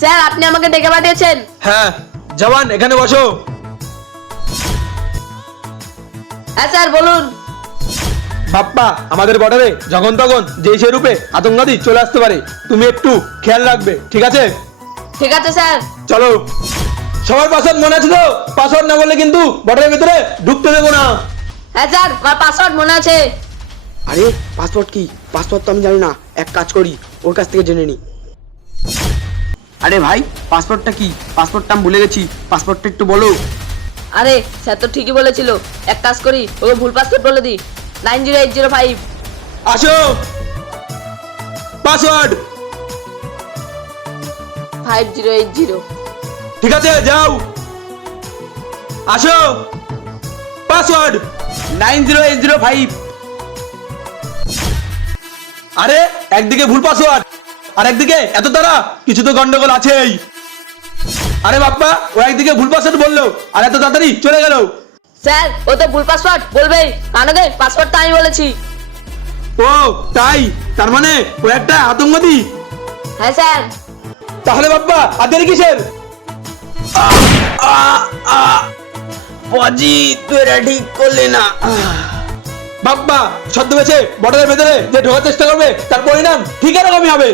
Sir আপনি আমাকে ডেকে পাঠিয়েছেন? হ্যাঁ জওয়ান এখানে বসো। হ্যাঁ স্যার বলুন। বাপ্পা আমাদের বর্ডারে যখন তখন যেই সে রূপে আতঙ্কবাদী চলে আসতে পারে, তুমি একটু খেয়াল রাখবে, ঠিক আছে? ঠিক আছে স্যার। চলো। সবার পাসওয়ার্ড মনে আছে তো? পাসওয়ার্ড না বললে কিন্তু বর্ডারের ভিতরে ঢুকতে দেবো না। হ্যাঁ স্যার আমার পাসওয়ার্ড মনে আছে। আরে পাসওয়ার্ড কি? পাসওয়ার্ড তো আমি জানি না, এক কাজ করি ওর কাছ থেকে জেনে নি। আরে ভাই পাসওয়ার্ডটা কি? পাসওয়ার্ডটা আমি ভুলে গেছি, পাসওয়ার্ডটা একটু বলো। আরে স্যার তো ঠিকই বলেছিল, এক কাজ করি ওকে ভুল পাসওয়ার্ড বলে দিই, 90805। আসো। পাসওয়ার্ড। 5080। ঠিক আছে যাও। আসো। পাসওয়ার্ড। 90805। আরে একদিকে ভুল পাসওয়ার্ড আর একদিকে এত তারা, কিছু তো গন্ডগোল আছেই। আরে বাপ্পা ও একদিকে ভুল পাসওয়ার্ড বললো আর এত তাড়াতাড়ি চলে গেল। স্যার ও তো ভুল পাসওয়ার্ড বলবেই, কারণ ওকে পাসওয়ার্ডটা আমি বলেছি। ও তাই? তার মানে ও একটা আতঙ্কবাদী? হ্যাঁ স্যার। তাহলে বাপ্পা আদের কিসের? বাজি তুই এটা ঠিক করলি না। বাপ্পা ছদ্মবেশে বর্ডারের ভেতরে যে ঢোকার চেষ্টা করবে তার পরিণাম ঠিক এরকমই হবে।